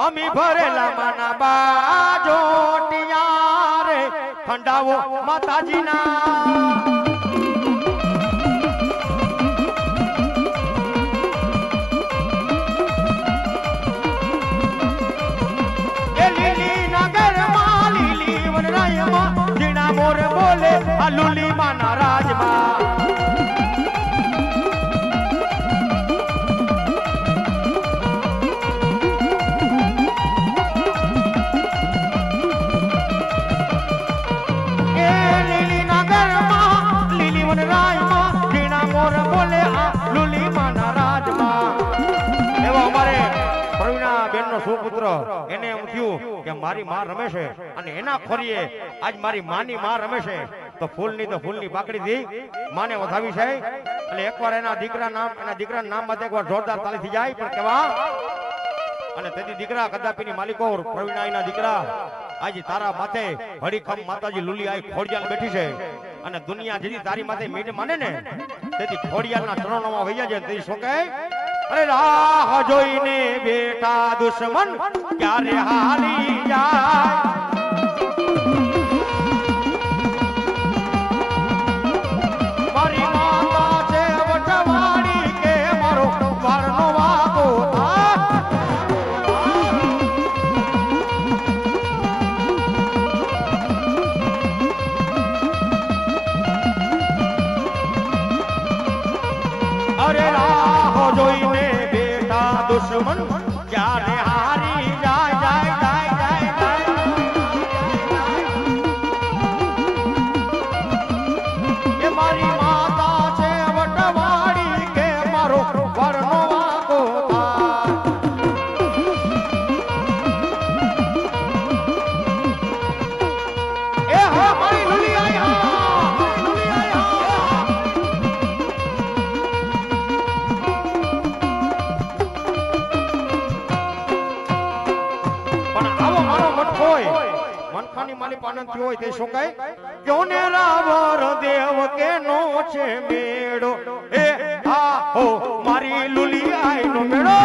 અમી ભરેલા માના બાજોટિયા રે ખંડાવો માતાજીના મોર બોલે અલુલી માના રાજમાં એ લીલી નગરમાં લીલી વનરાયમાં ઝીણા મોર બોલે અલુલી માના રાજમાં એવો અમારે પ્રવીણા બેનનો સુપુત્ર એને એમ થયું કે મારી માં રમે છે અને એના ખોરીએ આજ મારી માની માં રમે છે તો ફૂલની પાકડી થી માને વધાવી છે એટલે એકવાર એના દીકરાના નામ માટે એકવાર જોરદાર તાળી થઈ જાય પણ કેવા અને તેથી દીકરા કદાપીની માલિકો પ્રવીણાઈના દીકરા આજે તારા માથે હડીખમ માતાજી લુલી આઈ ખોડિયાલ બેઠી છે અને દુનિયા જેથી તારી માથે મીંડ માને ને તેથી ખોડિયાલના ચરણોમાં વહી જાય તેથી શું કહે અરે રાહ જોઈને બેટા દુશ્મન ક્યારે હાલી જાય મારી માતા છે વટવાડી કે મારો વારનો વાગો અરે રાહ જોઈને બેટા દુશ્મન ક્યારે હારી જાય જાય જાય જાય જાય એ મારી માતા છે વટવાડી કે મારો વરનો વાગો થાય એ હા મારી લુલી આયા મનખાની માલિક આનંદ થયો હોય તે શું કહે ક્યો ને રાવર દેવ કે નો છે મેળો એ આ હો મારી લુલી આઈ નો મેળો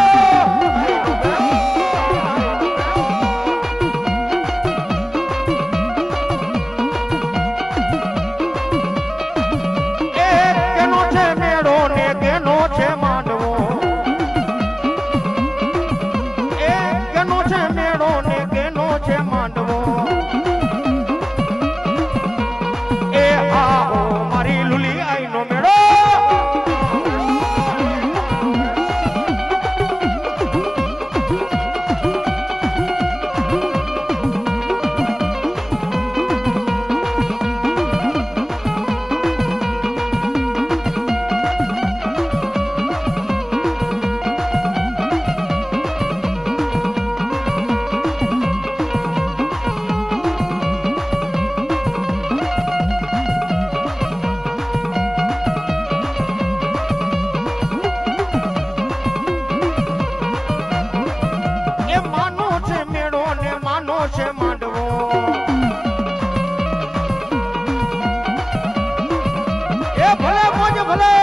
એ કેનો છે મેળો ને કેનો છે માંડવો એ કેનો છે મેળો ને કેનો છે માંડવો છે માંડવો એ ભલે મોજ ભલે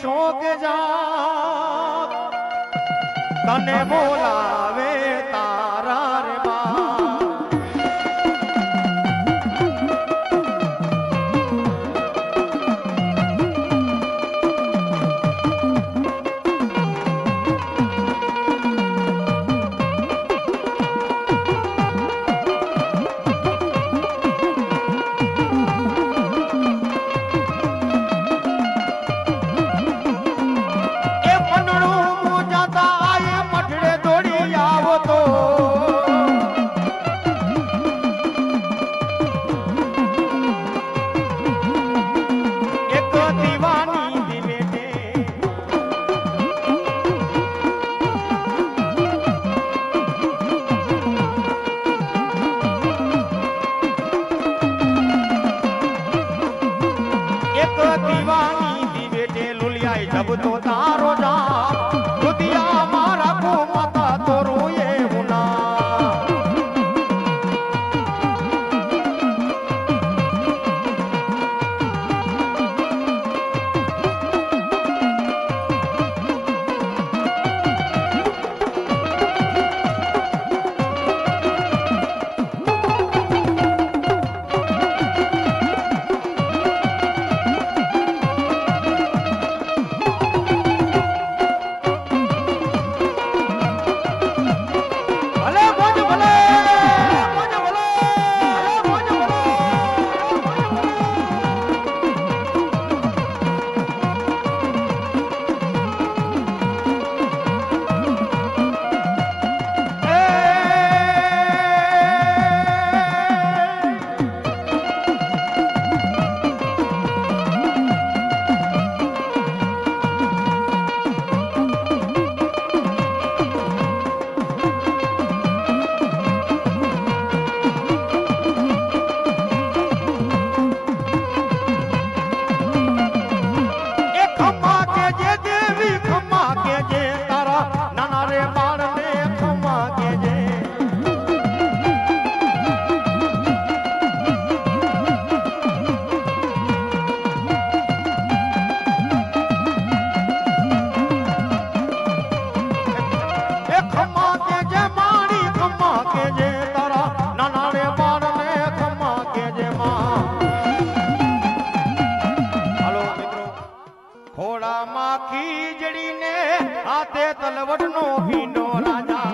શોક જા તને બોલાવે તારા રે બા जब तो तारो जा दुतिया मारा को माता तो रोए मुना હાથે તલવટ નો ભીનો રાજા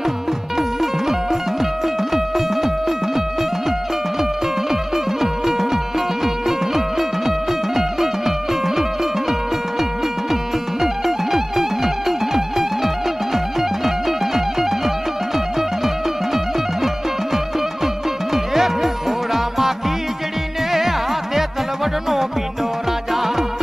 ઘોડામાં ખીજડીને હાથે તલવટ નો ભીનો રાજા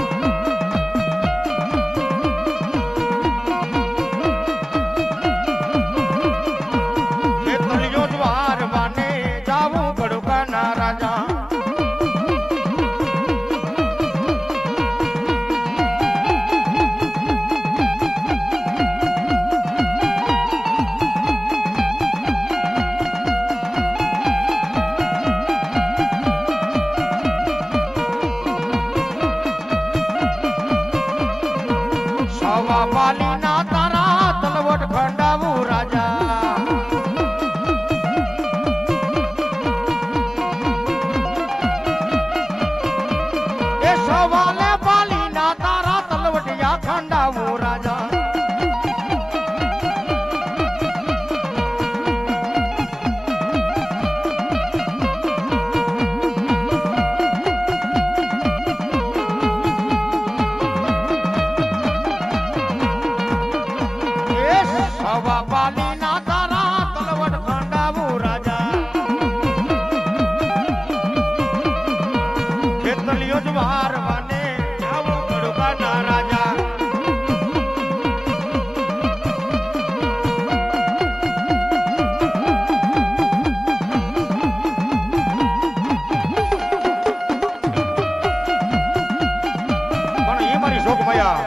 વાલી ના તારા તલવટ ખંડાવું રાજા એ સવાલે વાલી ના તારા તલવટ યા ખંડાવું રાજા વાલી ના તારા તલવટ ખંડાવું રાજા ખેતલિયો જ વારવાને આવો ગડુકાના રાજા પણ એ મારી શોક ભયા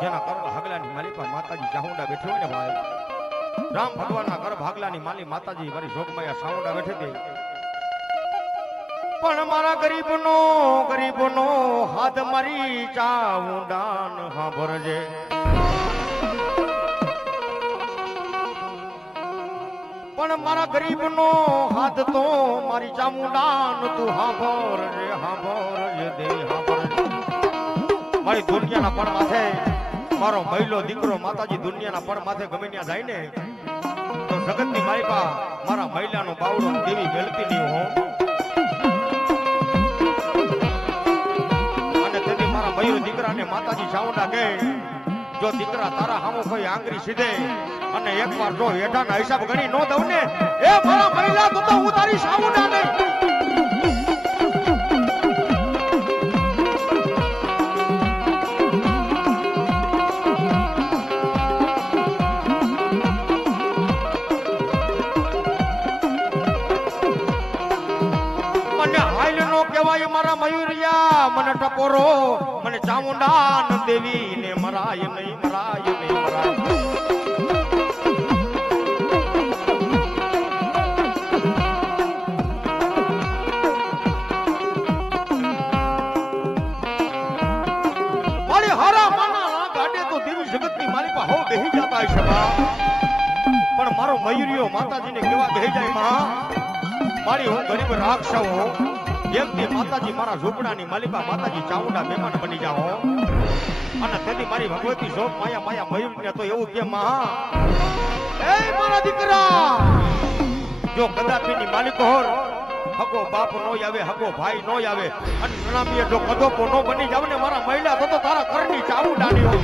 જેના કરવા હગલાની માલિકા માતાજી ચાહુંડા બેઠી હોય ને ભાઈ રામ ભગવાનના ઘર ભાગલાની માલી માતાજી મારી જોગમાયા સાવડા બેઠી હતી પણ મારા ગરીબનો હાથ મારી ચાઉંડાન સાંભળજે. પણ મારા ગરીબનો હાથ તો મારી ચામુંડાન તું સાંભળજે દે સાંભળજે. મારી દુનિયાના પણ માથે મારો મહિલો દીકરો માતાજી દુનિયાના પણ માથે ગમે ત્યાં જાય ને તો જગતની માલિકા મારા મહિલાનો બાવડો દેવી વેલતી નહીં હો. અને તેથી મારા મયુર દીકરાને માતાજી ચાઉંડા કહે જો દીકરા તારા હામો કોઈ આંગળી સીધે અને એકવાર જો હેઠાના હિસાબ ગણી નો દઉં ને એ મારા મહિલા તો હું તારી ચાઉંડા નહીં. મારા મયુરિયા મને ટપોરો મને ચામુંડા દેવી ને મરાય નહીં મરાય. મારી હારા માના ગાડે તો દેવી જગતની માલિકા હો બેહી જતા છે પણ મારો મયુરિયો માતાજીને કેવા બેહી જાય માં. મારી હું ગરીબ રાક્ષસો જેમથી માતાજી મારા ઝૂંપડાની માલિકા માતાજી ચાઉંડા મહેમાન બની જાઓ અને તેથી મારી ભગવતી શોક માયા માયા મયુરને તો એવું કે માં એ મારા દીકરા જો કદાપીની માલિકો હોર હગો બાપ નો આવે હગો ભાઈ નો આવે અને નનામીએ જો કદોપો નો બની જાવ ને મારા મહિલા તો તારા ઘરની ચાઉંડાની હોય.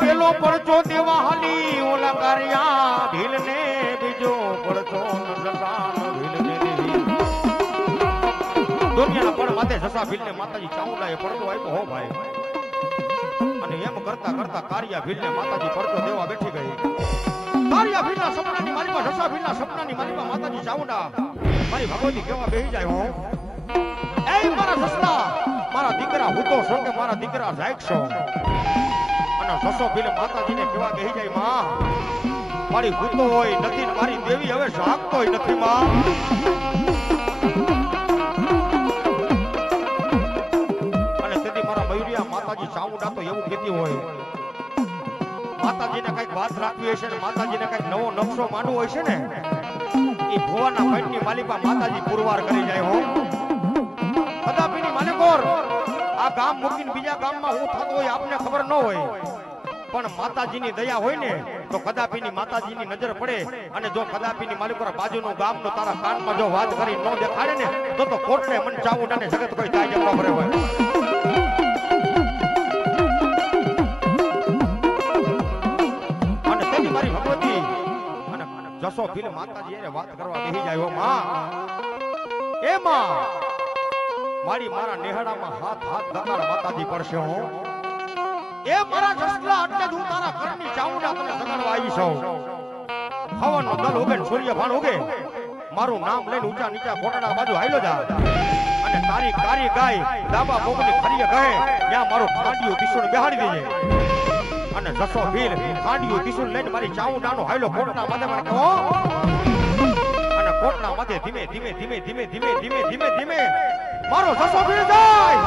પેલો પડચો દેવા હાલી ઓલા કાર્યા ભીલને બીજો પડચો નસાન ભીલને દેવી. દુનિયાના પણ માથે સસા ભીલને માતાજી ચાઉંડાએ પડતો આપ્યો હો ભાઈ. અને એમ કરતા કરતા કાર્યા ભીલને માતાજી પડતો દેવા બેઠી ગઈ. કાર્યા ભીલના સપનાની માલિકા સસા ભીલના સપનાની માલિકા માતાજી ચાઉંડા મારી ભગવતી કેવા બેહી જાય હો. એ મારા સસલા મારા દીકરા હું તો છો કે મારા દીકરા જાગશો સસો ભીલ માતાજીને કેવા કહી જાય માં મારી ભૂતો હોય નથી મારી દેવી હવે જાગતો નથી માં. અને તેથી મારા મયુરિયા માતાજી ચાઉંડા તો એવું કહેતી હોય માતાજીને કઈક વાત રાખવી હશે ને માતાજીને કઈક નવો નકશો માંડવો હોય છે ને એ ભુવાના પેટની માલિકા માતાજી પુરવાર કરી જાય હો. કદાપીની માલિકોર આ ગામ મૂકીને બીજા ગામમાં હું થતો હોય આપને ખબર ન હોય પણ માતાજીની દયા હોય ને તો કદાપીની માતાજીની નજર પડે અને જો કદાપીની માલિકોર બાજુનું ગામ તો તારા કાનમાં જો વાત કરી ન દેખાડે ને તો કોટને મન ચાઉંડાને જગત કોઈ થાય જેમ ભરે હોય. અને તેની મારી ભગવતી અને જસો ભીલ માતાજી એને વાત કરવા બેહી જાય હો માં. એ માં મારી મારા નેહડામાં હાથ દકાળ માતાજી પડશે હો. એ મારા જસલા એટલે હું તારા ઘરની ચાઉંડા તને સગાડવા આવી છું. હવનનો દલ ઉગે સૂર્ય ભાન ઉગે મારું નામ લઈને ઊંચા નીચા કોટડા બાજુ હાલ્યો જા અને તારી કારી ગાય ડાબા મોગની ખરીએ કહે ત્યાં મારું ખાંડિયું ત્રિશુળ બેહાડી દેજે. અને જસો ભીલ ખાંડિયું ત્રિશુળ લઈને મારી ચાઉંડાનો હાલ્યો કોટડા માથે મને કહો અને કોટડા માથે ધીમે ધીમે ધીમે ધીમે ધીમે ધીમે ધીમે ધીમે મારો જસો ભીલ જાય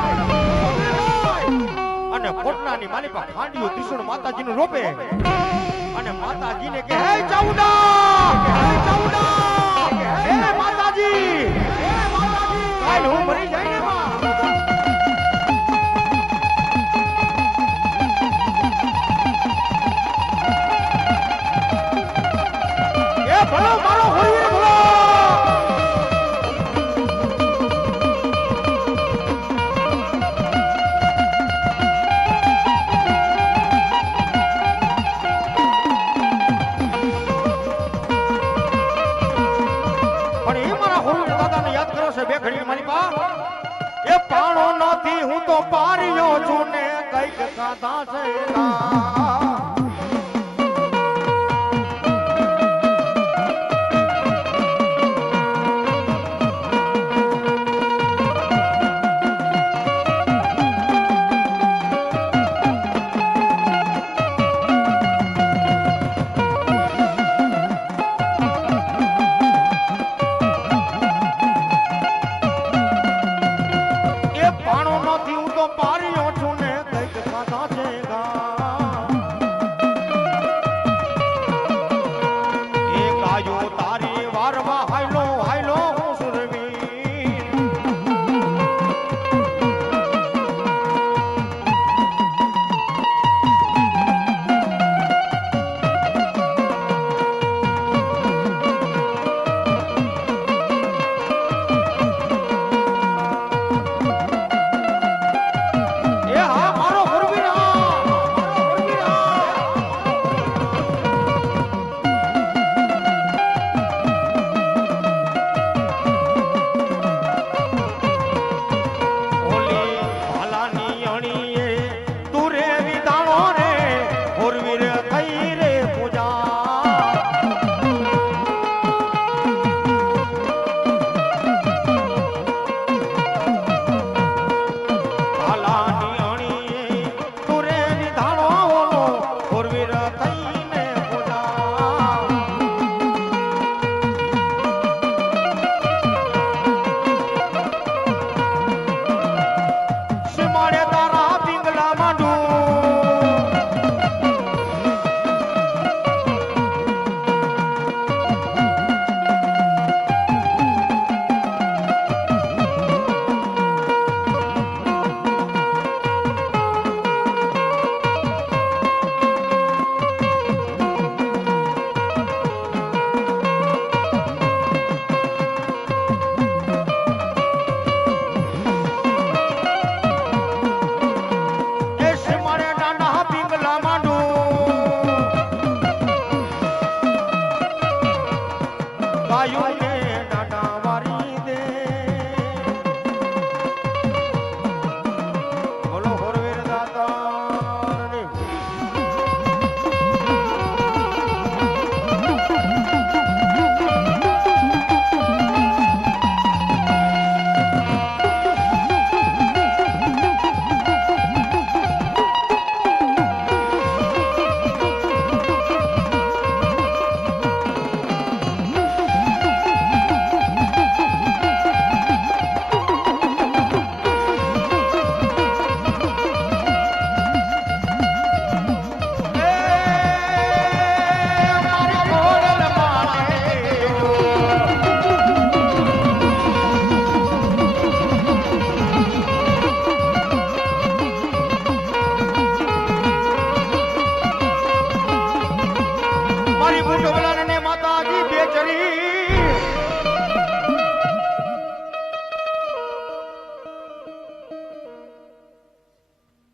અને કોટલાની માલિકા ખાંડિયું ત્રિશુળ માતાજીનું રોપે અને માતાજીને કે હે ચાઉંડા હે માતાજી કાલ હું મરી જાય ને માં. એ ભલો મારો હોઈ ભલો બે ઘડી મારી પા એ પાણો નથી હું તો પાર્યો છું ને કઈક સાધા છે તો પારીઓ છું ને કઈક ખાધા છે ગા એ ગાયો તારી વારમાં હાયલો હાયલો હું સુરવી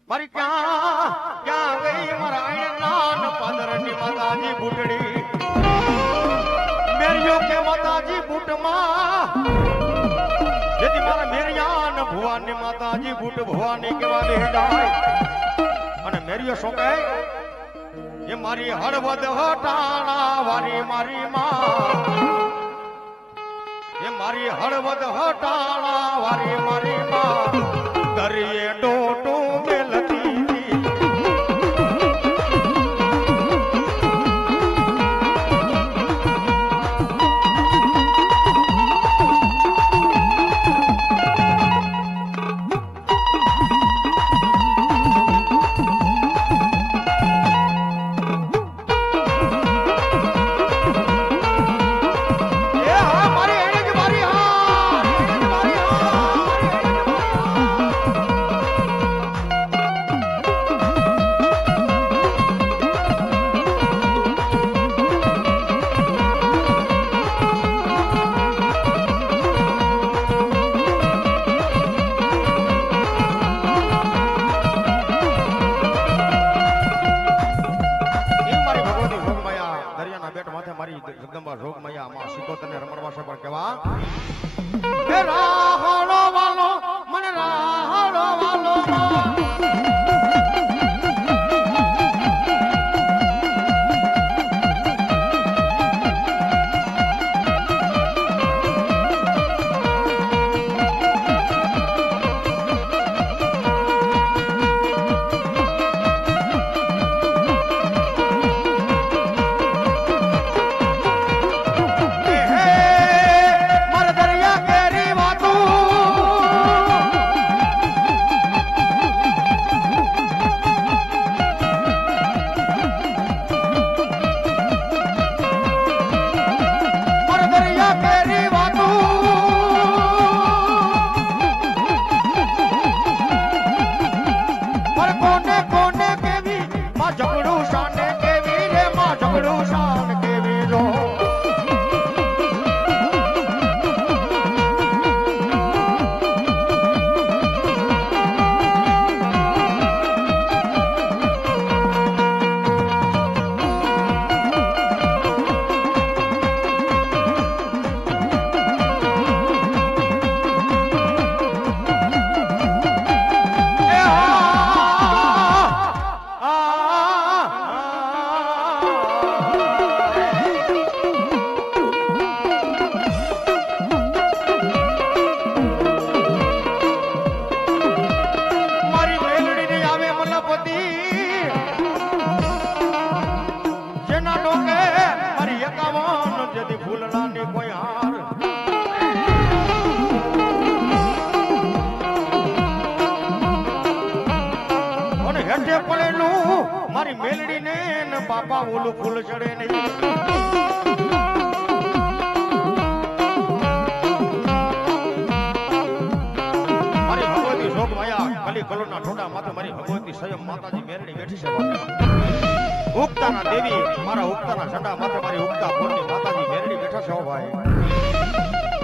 મારી ક્યાં ક્યાં ગઈ મારા નાન પાદરની માતાજી બુટડી મેરિયો કે માતાજી બુટમાં જેથી મારા મેરિયાન ભુવાની માતાજી બુટ ભવાની કેવા બેડાય અને મેરિયો શું કહે એ મારી હળવદ હટાણા વારી મારી માં એ મારી હળવદ હટાણા વારી મારી માં દરિયે ડોટો જગદંબા રોગ મૈયા માં સિકોતરને રમણવા છે પણ કેવા એ રાહડો વાલો મને રાહડો વાલો મારા દરિયા બાપા ઓલું ફૂલ ચડે નહીં. મારી ભગવતી શોક માયા કલી કલોના ઠોડા માથે મારી ભગવતી સ્વયં માતાજી મેરડી બેઠી છે. ઉગતાના દેવી મારા ઉગતાના ઝંડા માથે મારી ઉગતા ફોડની માતાજી મેરડી બેઠા છે. ભાઈ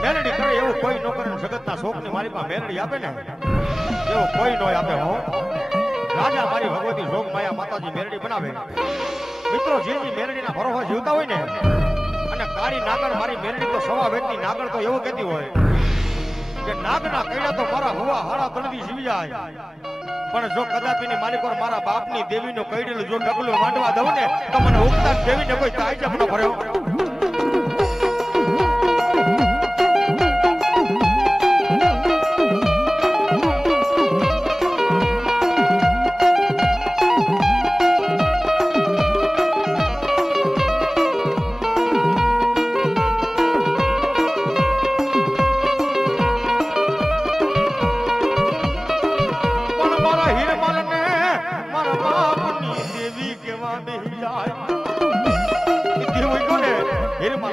મેરડી કરે એવું કોઈ ન કરે. જગતના શોકની મારી પાસે મેરડી આપે ને એવું કોઈ ન આપે. હો રાજા મારી ભગવતી જોગ માયા માતાજી મેરડી બનાવે. મિત્રો જે મેરડીના ભરોસા જીવતા હોય ને અને કાળી નાગર મારી મેરડી તો સવા વેતની નાગર તો એવું કહેતી હોય કે નાગના કૈડા તો મારા હવા હાડા તળવી જીવી જાય, પણ જો કદાપિની માલિક પર મારા બાપની દેવીનો કૈડેલું જો ડગલું માંડવા દઉં ને તો મને ઉગતા દેવીને કોઈ તાઈજબ ન ભર્યો.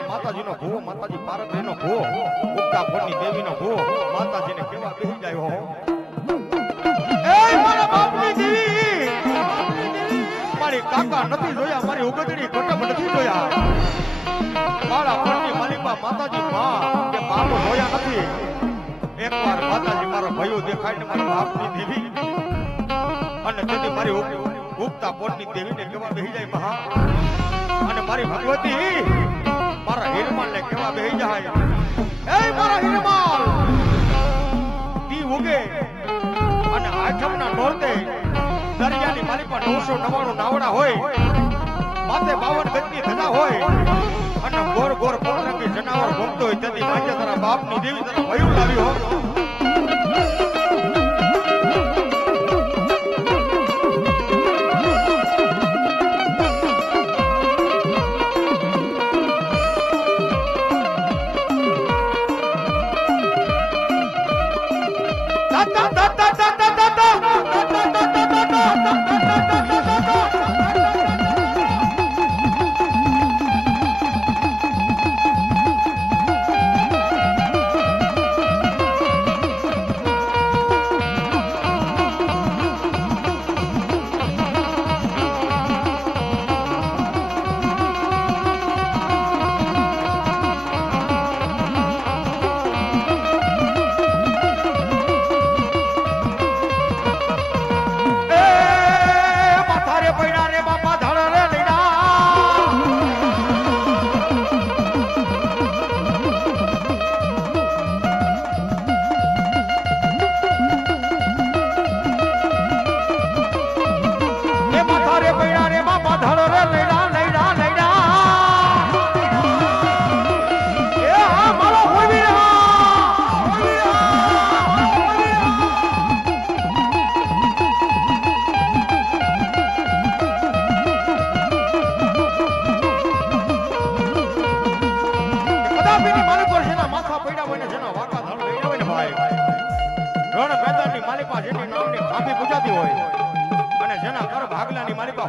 માતાજીનો ભૂવો માતાજી પાર્વતીનો ભૂવો ઉગતા ફોડની દેવીનો ભૂવો માતાજીને કેવા બેહી જાય. હો એ મારા બાપની દેવી મારી કાકા નથી જોયા, મારી ઉગતડી કટબ નથી જોયા, મારા ફોડની માલિકા માતાજી માં કે બાપ જોયા નથી. એકવાર માતાજી મારો ભયો દેખાય ને મારી બાપની દેવી અને તેથી મારી ઉગતા ફોડની દેવીને કેવા બેહી જાય મહા. અને મારી ભગવતી મારા હીરમાલ ને કેવા બેહી જાય. એ મારા હીરમાલ દી ઉગે અને આઠમના નોરતે દરિયાની મારી પર 999 નાવડા હોય, માથે 52 ગજની ધજા હોય અને ગોર ગોર પોતરંગી જનાવર ભોગતો હોય. તેથી ભાગ્ય તારા બાપની દેવી તને ભયું લાવ્યો.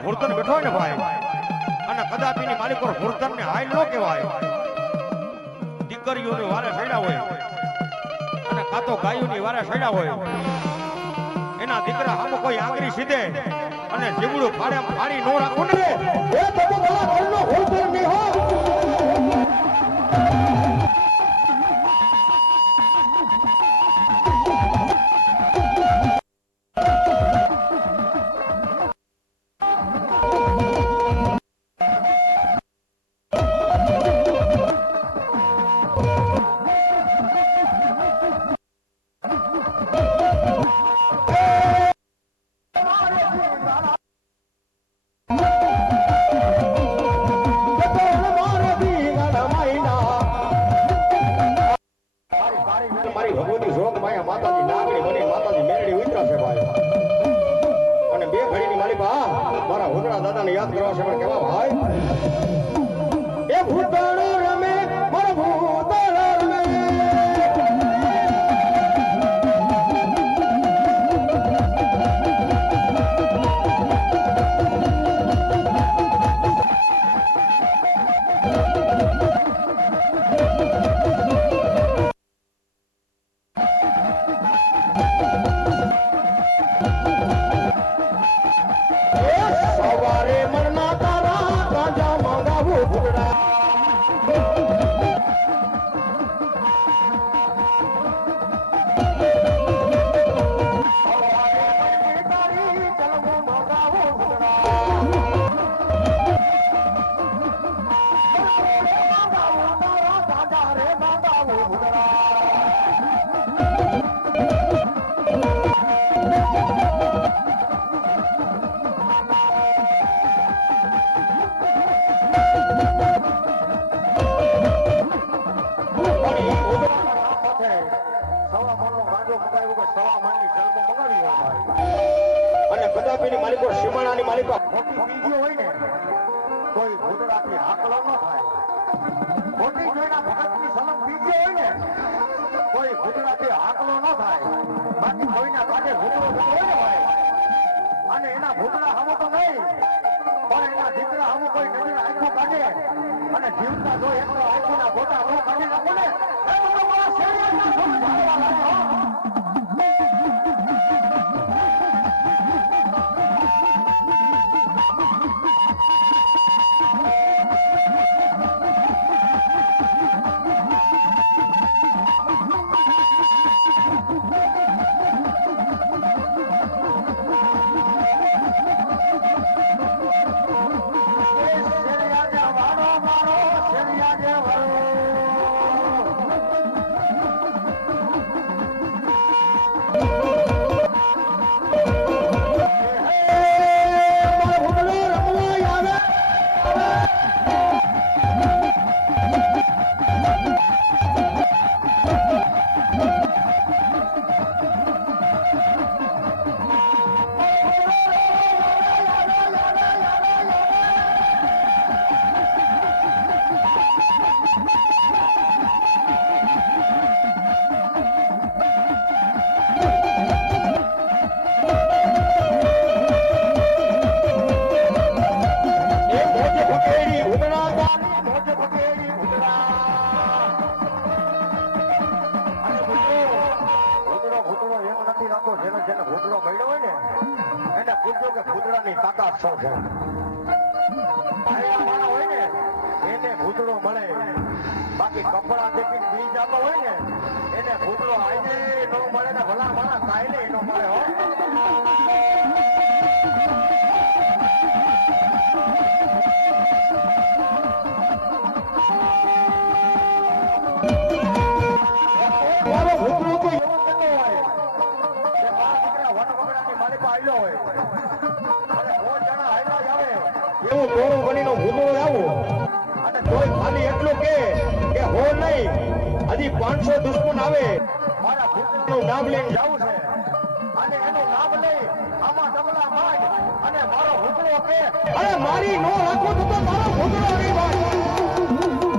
હુરતન બેઠો હોય ને ભાઈ અને કદાપિની માલિક પર હુરતન ને હાઈ નો કહેવાય. દીકરીઓની વારે સડ્યા હોય અને કાતો ગાયોની વારે સડ્યા હોય, એના દીકરા સામે કોઈ આંગળી સીધે અને જીવડું ફાડી નો રાખો ને એ તમે ભલા ઘરનો હુરતન નહીં હો. મંગાવ્યું કે સવા મણની જન્મ મંગાવી હોય અને કદાપિની માલિકો સીમાડાની માલિકો ખોટી બીજો હોય ને કોઈ ભૂતરાથી હાકલો ન થાય. ખોટી જોઈના ભગતની સલમ બીજો હોય ને કોઈ ભૂતરાથી હાકલો ન થાય. બાકી કોઈના કાઢે ભૂતરો હોય અને એના ભૂતરા હમો તો નહીં પણ એના દીકરા હમો કોઈ નજર આંખો કાઢે અને જીવતા જો એટલો આંખોના ગોટા નો કાઢી નાખો ને બાકી કપડા દેખીને બી જતો હોય ને એને ભૂતરો આજે નો મળે ને ભલા માણસ કાયલે નો મળે હો. હજી 500 દુશ્મન આવે મારા ભૂતનું નામ લઈને જાવું છે અને એનું નામ લઈ આમાં ડબલા માગ અને મારો ભૂતરો કે અરે મારી નો રાખો તો મારો ભૂતરો નહીં ભાઈ.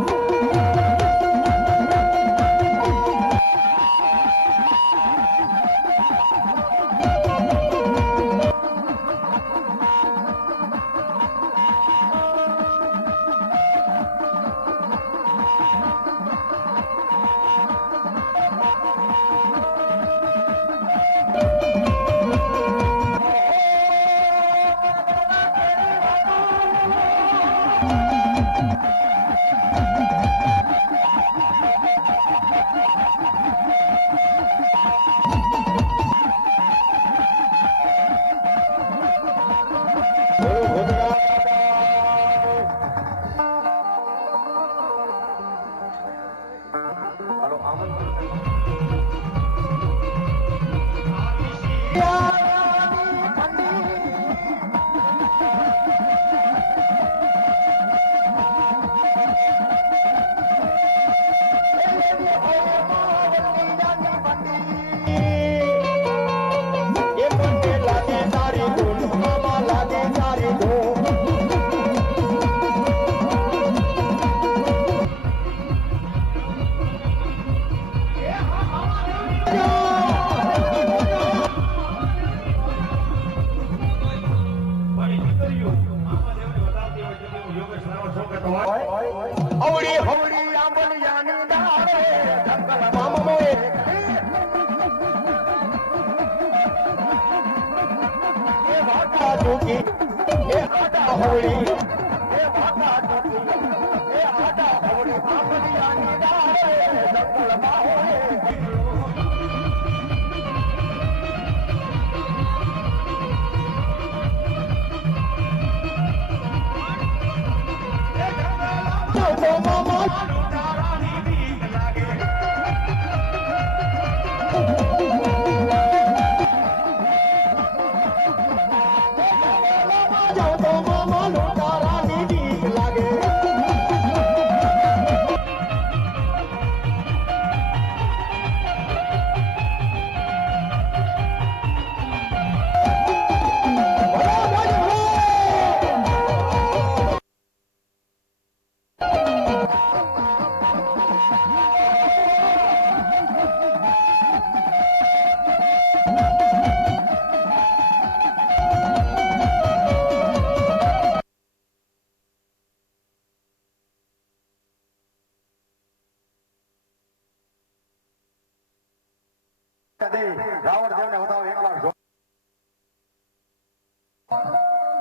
મામાને વધાવો એકવાર જો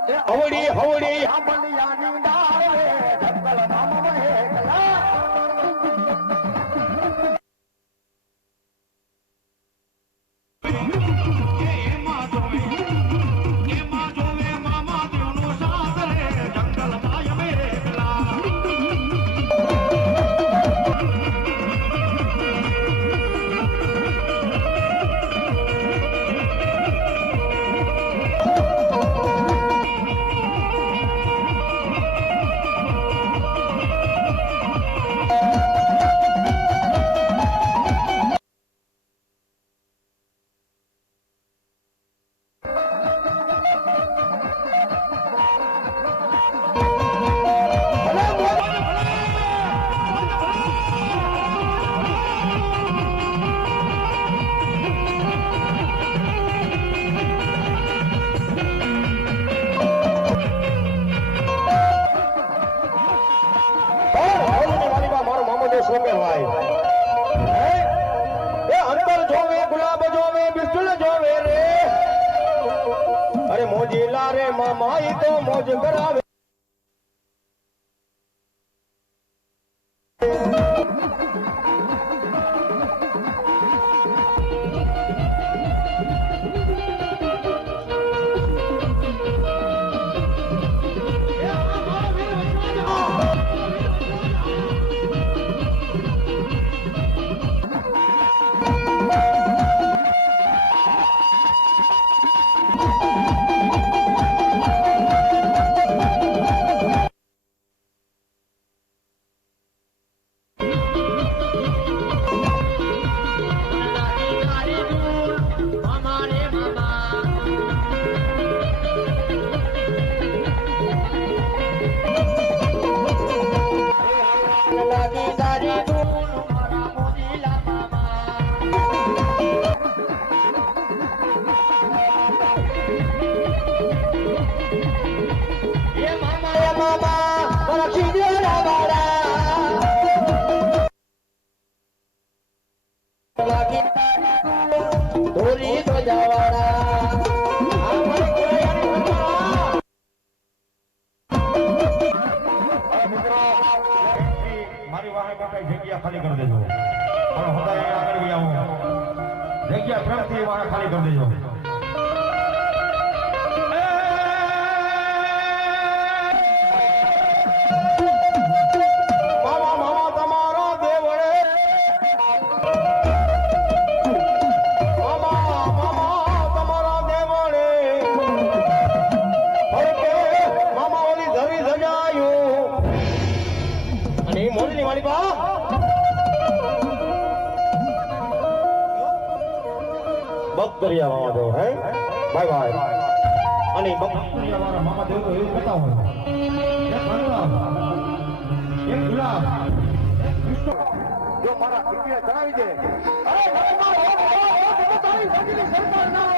એ હવડી હવડી આંબલિયાની ડાળે જંગલ મામા એકલા મોજીલા રે મામા ઈ તો મોજ કરાવે મારી વાહે કાકા જગ્યા ખાલી કરી દેજો અને હદાય આગળ બી આવો જગ્યા પ્રેમથી વાહે ખાલી કરી દેજો મામા મામા તમારા દેવળે મામા મામા તમારા દેવળે હરકે મામા ઓલી ધરી સજાયું અને એ મોરલી વાળી બા બકરિયા મામા દેવ હે બાય બાય અને બકરિયા વાળા મામા દેવ તો એવું કહેતા હોય એક ગુલાબ એક ગુલાબ એક વિષ્ણુ જો મારા દીકરીને જણાવી દે અરે ભાઈ તારી દીકરી સરકાર ના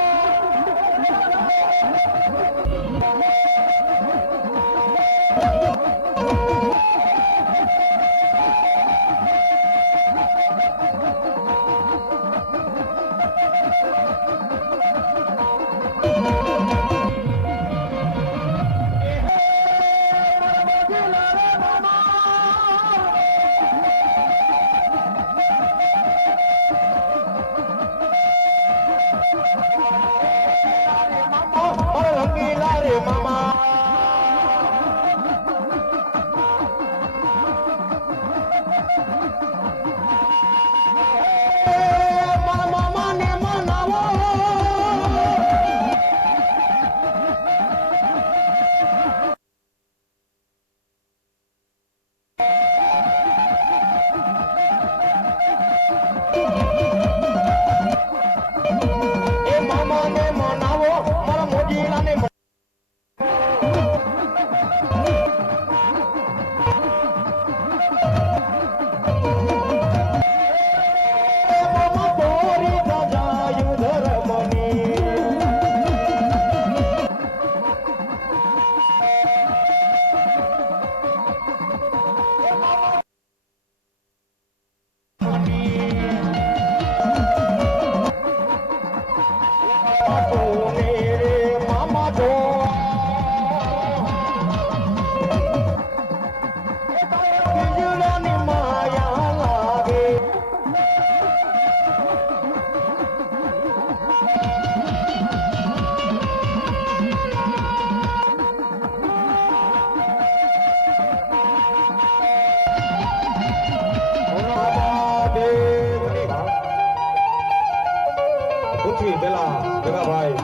સૌથી પહેલા જગાભાઈ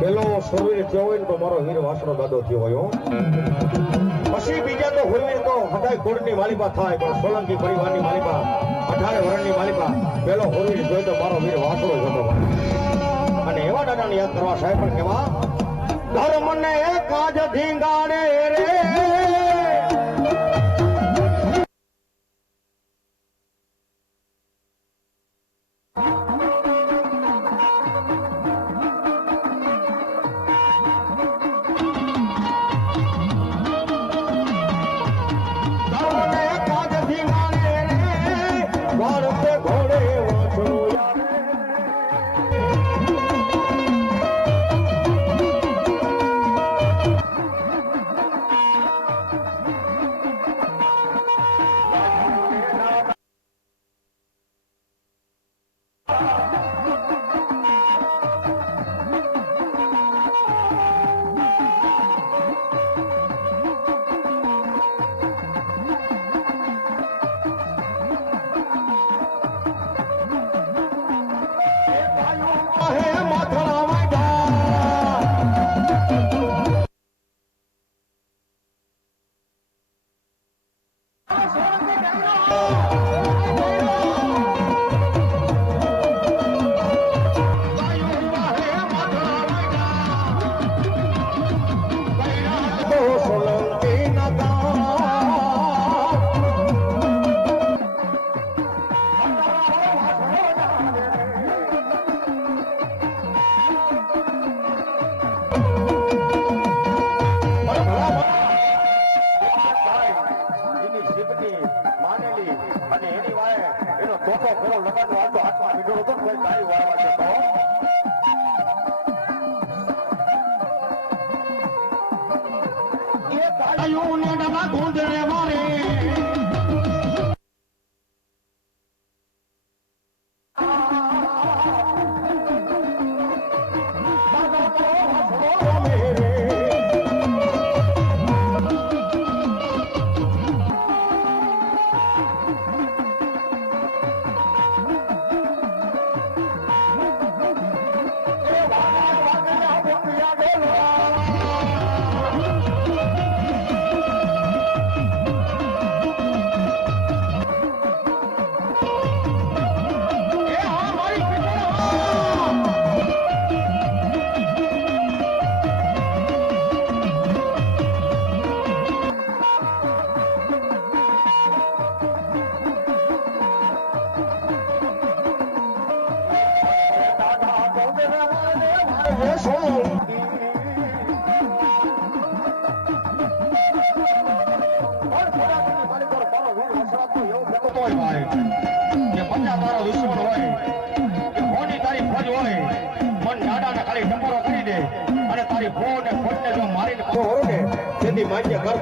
પેલો સુરવીર થયો હોય ને તો મારો વીર વાસણો દાદો થયો હોય હો. પછી બીજા તો હુરવીર તો હદાય કુળની માલિકા થાય પણ સોલંકી પરિવારની માલિકા 18 વર્ષની માલિકા પેલો હુરવીર જોઈ તો મારો વીર વાસણો જ હતો. અને એવા દાદાને યાદ કરવા સાહેબ પણ કેવા ધર્મને કાજ ધીંગાડે રે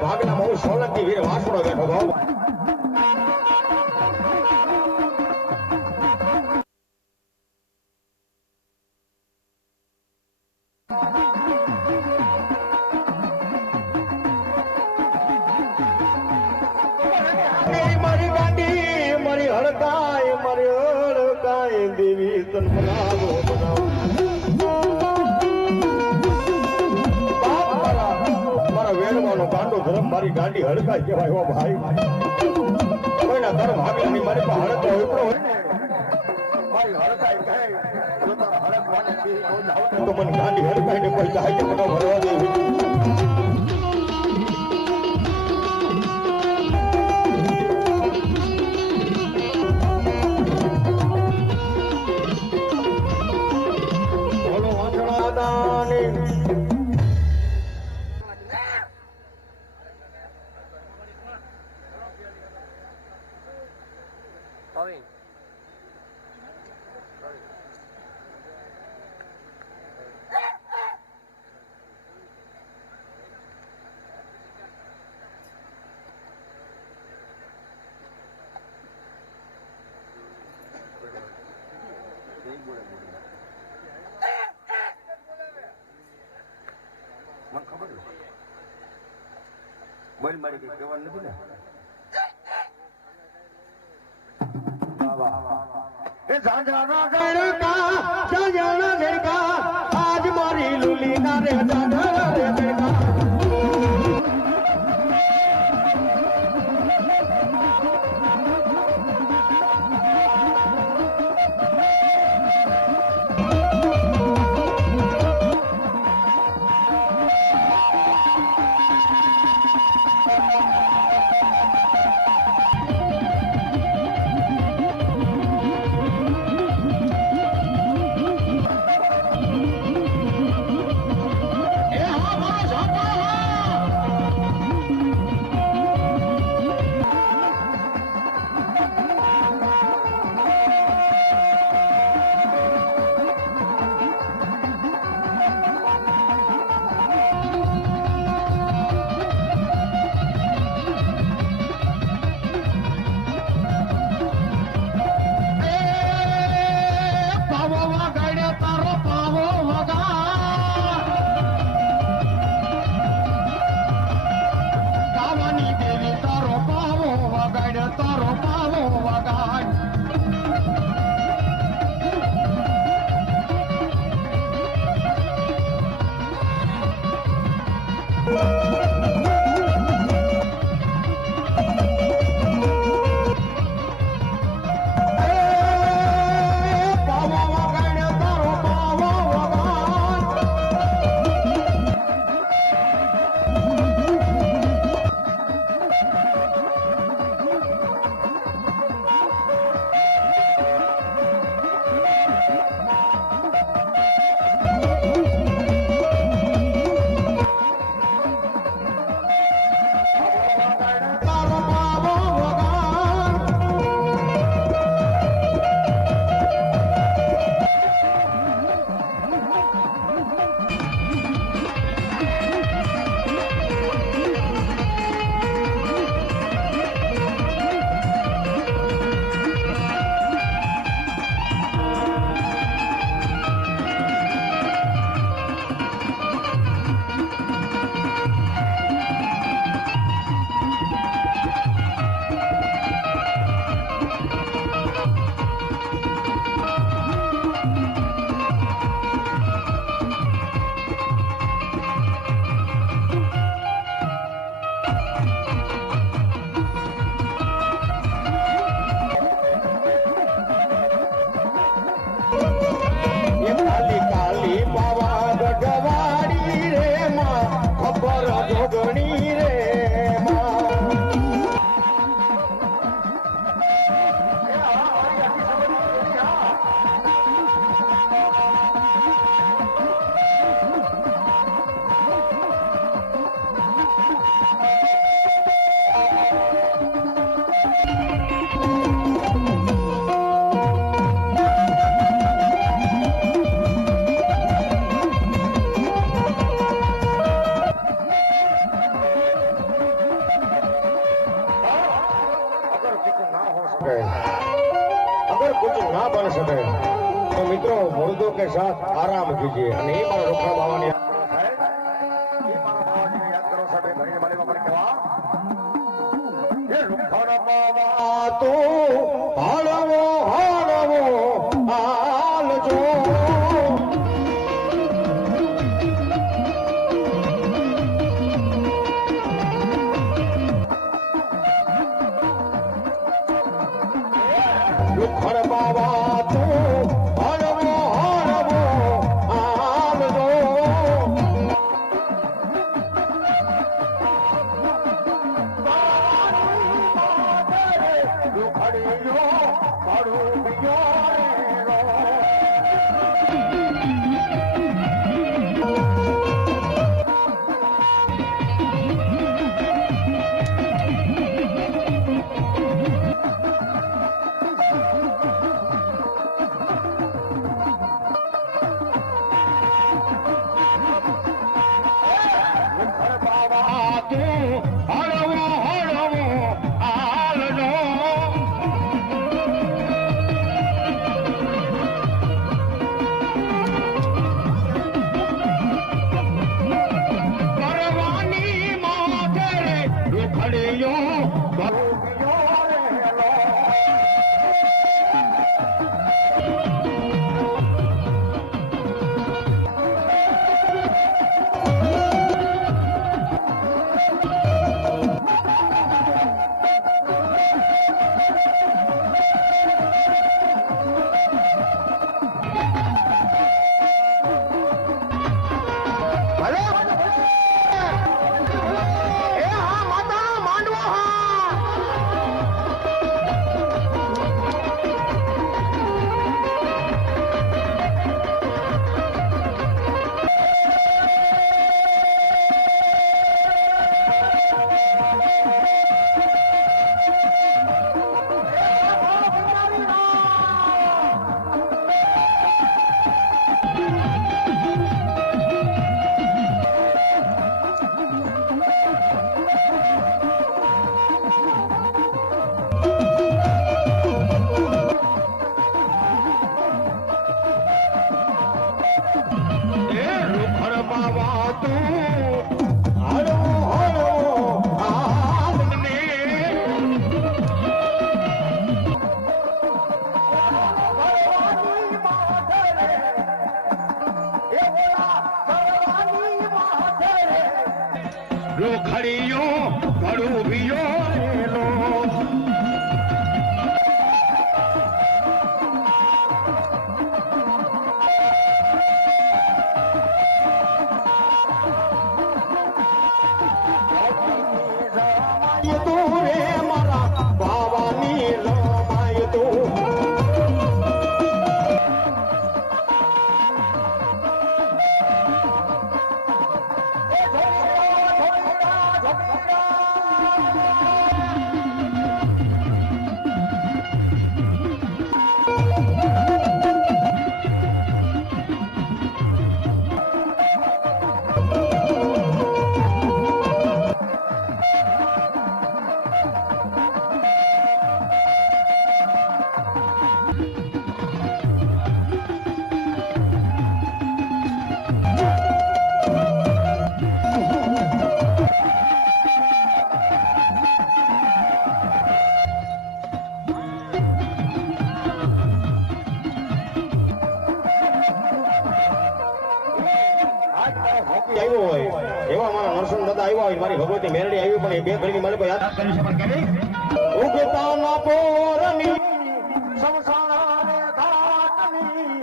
ભાગના બહુ સોલંકી વીર વાસણો બેઠો ભાવ મારી ગાંડી મારી હડકાય દેવી તન બનાવો વેણવાનો કાંડો ધર્મ મારી ગાંડી હડકાય કહેવાય હો ભાઈ. કોઈના ધર્મ ભાગલાની મારી પાસે હડકો ઉપડો હોય ને મારી હડકાય કહે જો તારા હડકવાને બી તો મને ગાંડી હડકાય ને કોઈ જાય કે મને ભરવા દેવી. બોલો વાંચણા દાની મને ખબર બોલ મારી કઈ કહેવાનું નથી ને. એ ઝાંઝાના ગણકા ઝાંઝાના ઝડકા આજ મારી લુલી ના રે ઝાંઝાના રે ઝડકા अगर कुछ ना बन सके तो मित्रों मुर्दों के साथ आराम कीजिए અને એ મારા રૂખા બાવાની યાદ કરો સાહેબ ઘણી મારી બાપા કેવા એ રૂખા બાવા તો હાળવો હાલજો રૂખા બાવા તો હાળવો હાલજો તું હળવો હળવો આમને રોખડીયો ઘડું ભીયો તું રે મારા બાવાની રમાય તું આવ્યો હોય એવા મારા નરસિંહ દાદા આવ્યા હોય મારી ભગવતી મેરડી આવી પણ એ બે ઘડીની મારી પાસે યાદ કરી છે પણ કેવી ઉગતા ના પોરની સમસાણે ઘાટની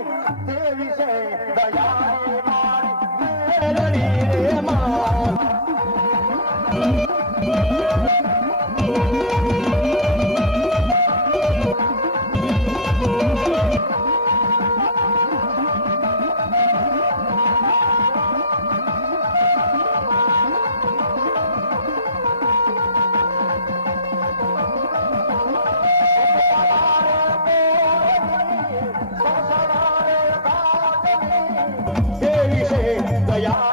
દેવી છે દયા મારી મેરડી રે માં દેવી છે દયા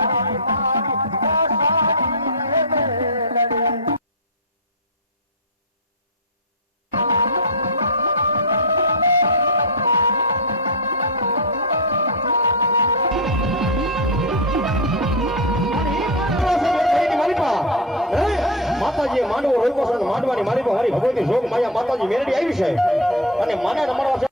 માતાજી માંડવો રોક્યો છે માંડવાની મારી પાસે મારી ભગવતી જોગ માયા માતાજી મેરડી આવી છે અને માને રમાડવા છે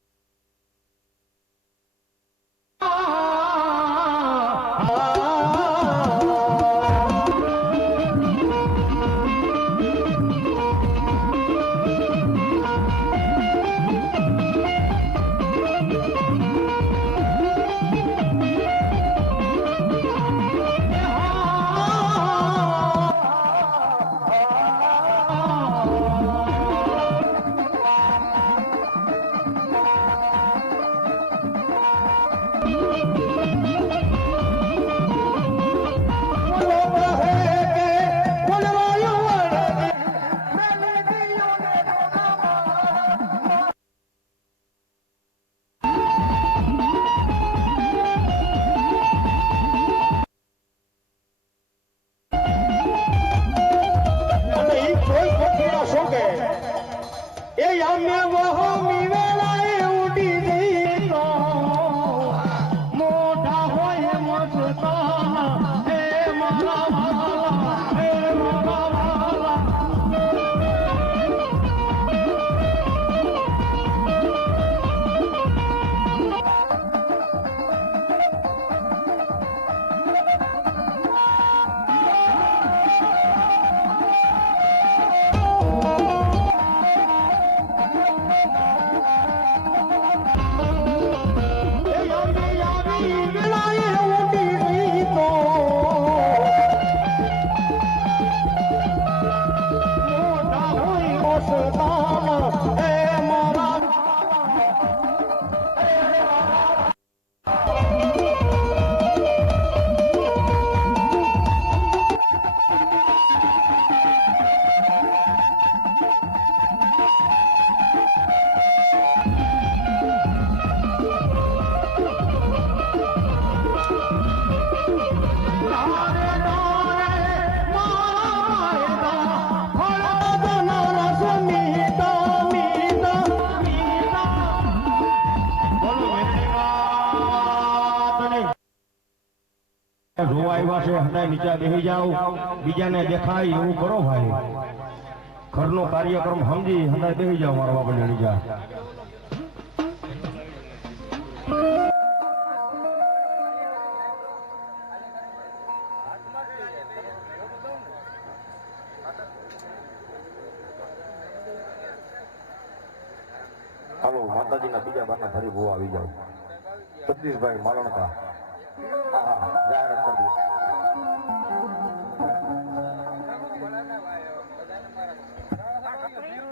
આવ્યા છે હંધાય નીચે બેસી જાઓ બીજાને દેખાય એવું કરો ભાઈ ઘરનો કાર્યક્રમ સમજી હંધાય બેસી જાઓ મારા બાપા નીચે હાલો માતાજીના બીજા બારના ફરી ભૂવા આવી જાવ સતીશભાઈ માલણકા જાહેરાત કરી